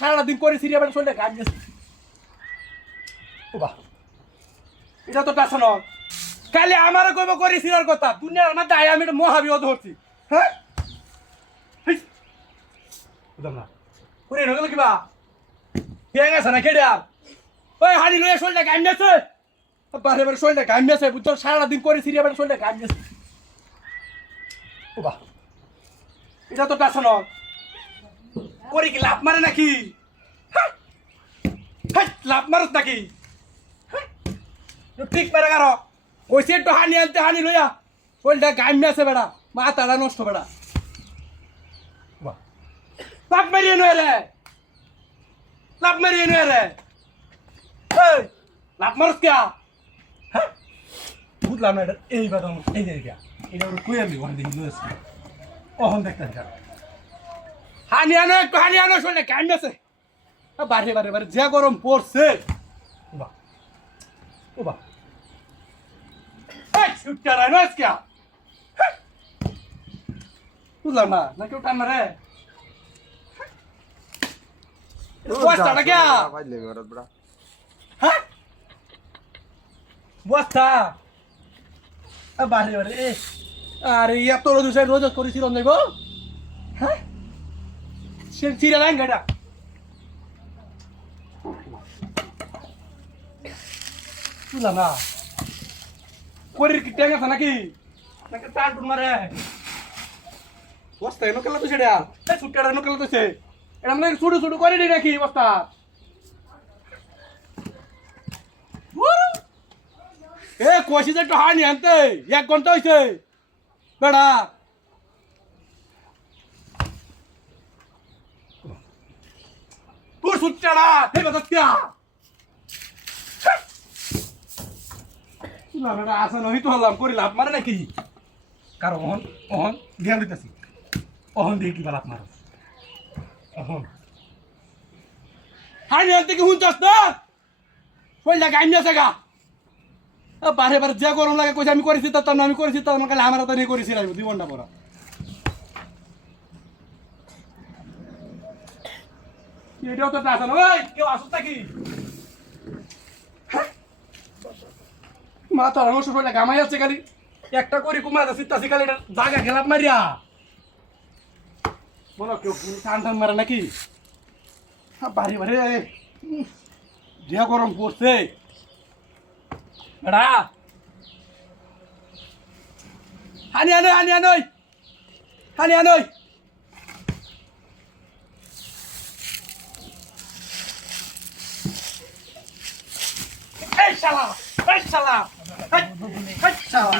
সারা দিন করে সিরিয়া বেটা শরীরে গান গেছে ও বাহ এটা তো টাকা নয় কালি আমারও কইব করে সিরিয়ার কথা দুনিয়ার মধ্যে আয় আমি একটা মহাবিপদ ধরছি হ্যাঁ বুঝলাম না পুরে নগল কিবা কে গেছে না কেডা ওই হাড়ি লয়ে শরীরে গান গেছে বারে বারে শরীরে গান গেছে বুঝছো সারা দিন করে সিরিয়া বেটা শরীরে গান গেছে ও বাহ এটা তো টাকা নয় করে কি লাভ মারে নাকি লাভ মারত নাকি ঠিক পারে কারো কইছে একটু হানি আনতে হানি লইয়া শরীরটা গাইমে আছে বেড়া মাথাটা নষ্ট বেড়া লাভ মারিয়ে নয় রে লাভ মারিয়ে নয় রে লাভ মারস কে হ্যাঁ বুঝলাম না এটা এই বাদ এই জায়গা এটা ওর কুয়ে আমি ওখান থেকে লয়েছি অহন দেখতে হানি আনো একটু হানি আনো শরীরে গাইমে আছে বারে বারে বারে যে গরম পড়ছে বাহ ও বাহ ছুটটা নয় কে বুঝলাম না না কেউ টান মারে বস্তাটা কে হ্যাঁ বস্তা বারে বারে আরে এত রোজ রোজ করেছিল যাইব হ্যাঁ সে চিরা লাইন গাড়া বুঝলাম না শরীর কি টেঙ্গা আছে নাকি নাকি টান টুন মারে বস্তা এনো কেলা তো সেটা এই ছুটটা এনো কেলা তো সে এটা মানে ছুটু ছুটু করে দিই নাকি বস্তা এ কষি যে একটু হানি আনতে 1 ঘন্টা হয়েছে বেড়া তোর ছুটটা ঠিক আছে क्या আসা নহি তো হলাম করি লাভ মারে নাকি কারণ অহন অহন ধ্যান দিতেছি অহন দিয়ে কি বা লাভ মারো অহন হাই নিয়ে থেকে হুঁচাস না শরীরটা গাইম আছে গা বারে বারে যে গরম লাগে কইছে আমি করেছি তো আমি করেছি তো আমার কালে আমার তো নিয়ে করেছি রাখবো 2 ঘন্টা পরা এটাও তো আসা না ওই কেউ আসুস নাকি মাথা রঙ শরীরে গামাই আছে খালি একটা করি কুমা সিত্তাছি খালি জায়গা খেলাপ মারিয়া বলো কেউ টান টান মারে নাকি বাড়ি বাড়ি যে গরম পড়ছে এডা হানি আনই হানি আনই হানি আনই এই শালা এই শালা এই শালা